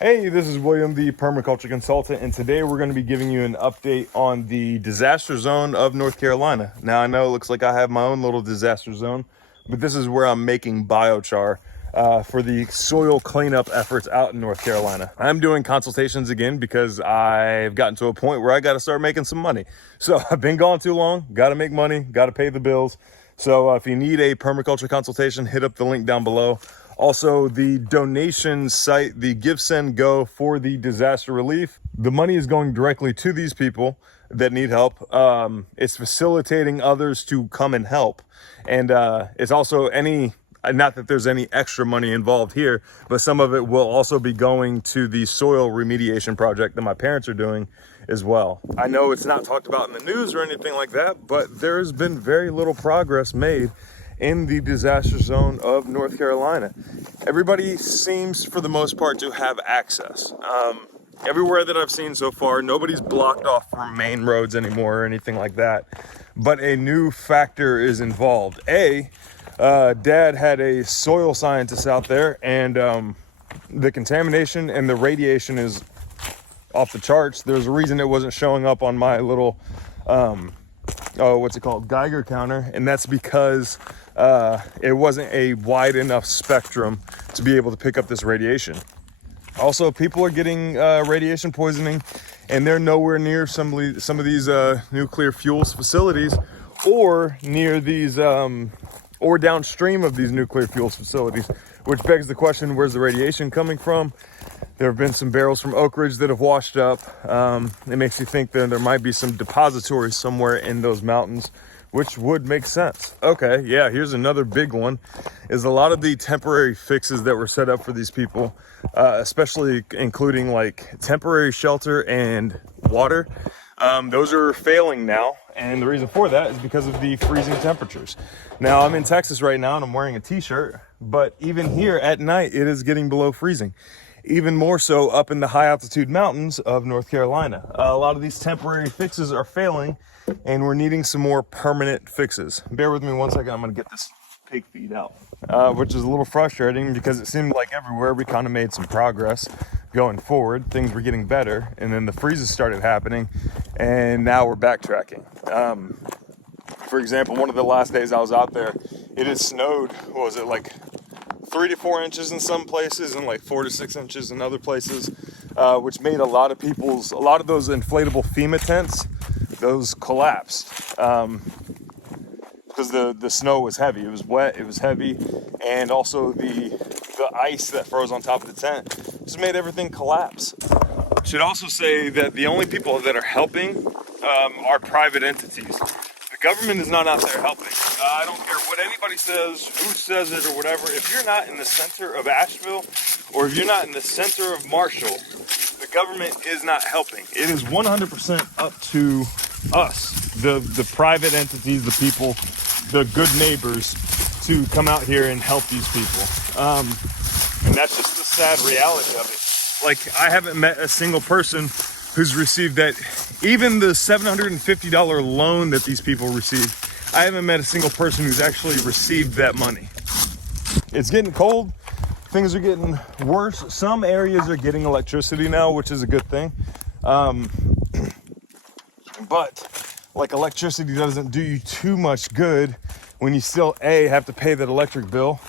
Hey, this is William, the Permaculture Consultant, and today we're going to be giving you an update on the disaster zone of North Carolina. Now, I know it looks like I have my own little disaster zone, but this is where I'm making biochar for the soil cleanup efforts out in North Carolina. I'm doing consultations again because I've gotten to a point where I got to start making some money. So I've been gone too long, got to make money, got to pay the bills. So if you need a permaculture consultation, hit up the link down below. Also, the donation site, the Give, Send, Go for the disaster relief, the money is going directly to these people that need help. It's facilitating others to come and help. And it's also not that there's any extra money involved here, but some of it will also be going to the soil remediation project that my parents are doing as well. I know it's not talked about in the news or anything like that, but there's been very little progress made in the disaster zone of North Carolina. Everybody seems, for the most part, to have access. Everywhere that I've seen so far, nobody's blocked off from main roads anymore or anything like that. But a new factor is involved. Dad had a soil scientist out there, and the contamination and the radiation is off the charts. There's a reason it wasn't showing up on my little Geiger counter, and that's because it wasn't a wide enough spectrum to be able to pick up this radiation. Also, people are getting radiation poisoning, and they're nowhere near some of these nuclear fuels facilities, or near these or downstream of these nuclear fuels facilities, which begs the question, where's the radiation coming from? There have been some barrels from Oak Ridge that have washed up. It makes you think that there might be some depositories somewhere in those mountains, which would make sense. Okay, yeah, here's another big one, is a lot of the temporary fixes that were set up for these people, especially including like temporary shelter and water, those are failing now. And the reason for that is because of the freezing temperatures. Now, I'm in Texas right now and I'm wearing a t-shirt, but even here at night, it is getting below freezing. Even more so up in the high altitude mountains of North Carolina. A lot of these temporary fixes are failing, and we're needing some more permanent fixes. Bear with me one second, I'm gonna get this pig feed out, which is a little frustrating because it seemed like everywhere we kind of made some progress going forward. Things were getting better, and then the freezes started happening, and now we're backtracking. For example, one of the last days I was out there, it had snowed, what was it, like 3 to 4 inches in some places and like 4 to 6 inches in other places, which made a lot of those inflatable FEMA tents, those collapsed because the snow was heavy. It was wet, it was heavy, and also the ice that froze on top of the tent just made everything collapse. Should also say that the only people that are helping are private entities. The government is not out there helping. I don't care what anybody says, who says it or whatever. If you're not in the center of Asheville, or if you're not in the center of Marshall, the government is not helping. It is 100% up to us, the private entities, the people, the good neighbors, to come out here and help these people. And that's just the sad reality of it. Like, I haven't met a single person who's received that, even the $750 loan that these people received, I haven't met a single person who's actually received that money. It's getting cold, things are getting worse. Some areas are getting electricity now, which is a good thing. But like, electricity doesn't do you too much good when you still A, have to pay that electric bill,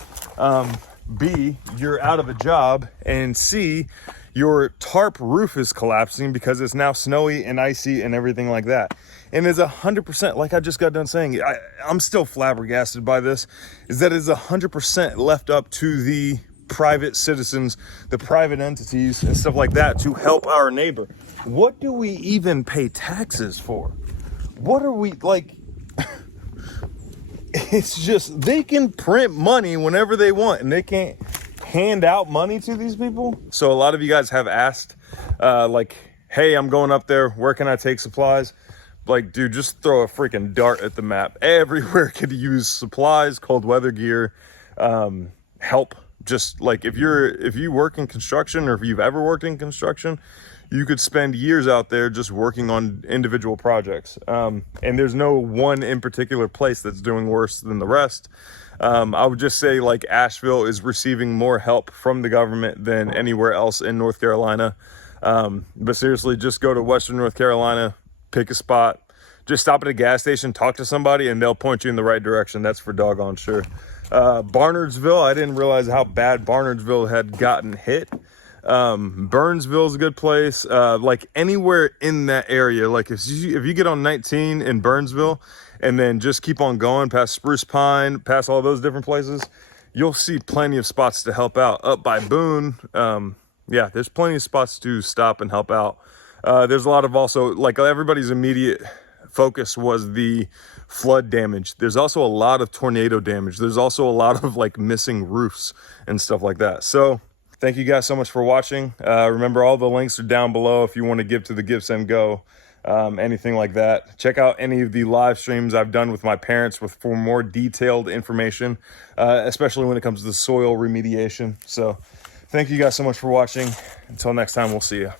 B, you're out of a job, and C, your tarp roof is collapsing because it's now snowy and icy and everything like that. And it's 100%, like I just got done saying, I'm still flabbergasted by this, is that it's 100% left up to the private citizens, the private entities and stuff like that to help our neighbor. What do we even pay taxes for? What are we, like, it's just, they can print money whenever they want and they can't hand out money to these people. So a lot of you guys have asked, like, hey, I'm going up there, where can I take supplies? Like, dude, just throw a freaking dart at the map. Everywhere could use supplies, cold weather gear, help, just like if you work in construction, or if you've ever worked in construction, you could spend years out there just working on individual projects. And there's no one in particular place that's doing worse than the rest. I would just say like Asheville is receiving more help from the government than anywhere else in North Carolina. But seriously, just go to Western North Carolina, pick a spot, just stop at a gas station, talk to somebody, and they'll point you in the right direction. That's for doggone sure. Barnardsville, I didn't realize how bad Barnardsville had gotten hit. Burnsville's a good place. Like anywhere in that area, like if you get on 19 in Burnsville and then just keep on going past Spruce Pine, past all those different places, you'll see plenty of spots to help out. Up by Boone, yeah, there's plenty of spots to stop and help out. There's a lot of also, like everybody's immediate focus was the flood damage. There's also a lot of tornado damage. There's also a lot of like missing roofs and stuff like that. So thank you guys so much for watching. Remember, all the links are down below if you want to give to the Give, Send, Go, anything like that. Check out any of the live streams I've done with my parents for more detailed information, especially when it comes to the soil remediation. So thank you guys so much for watching. Until next time, we'll see you.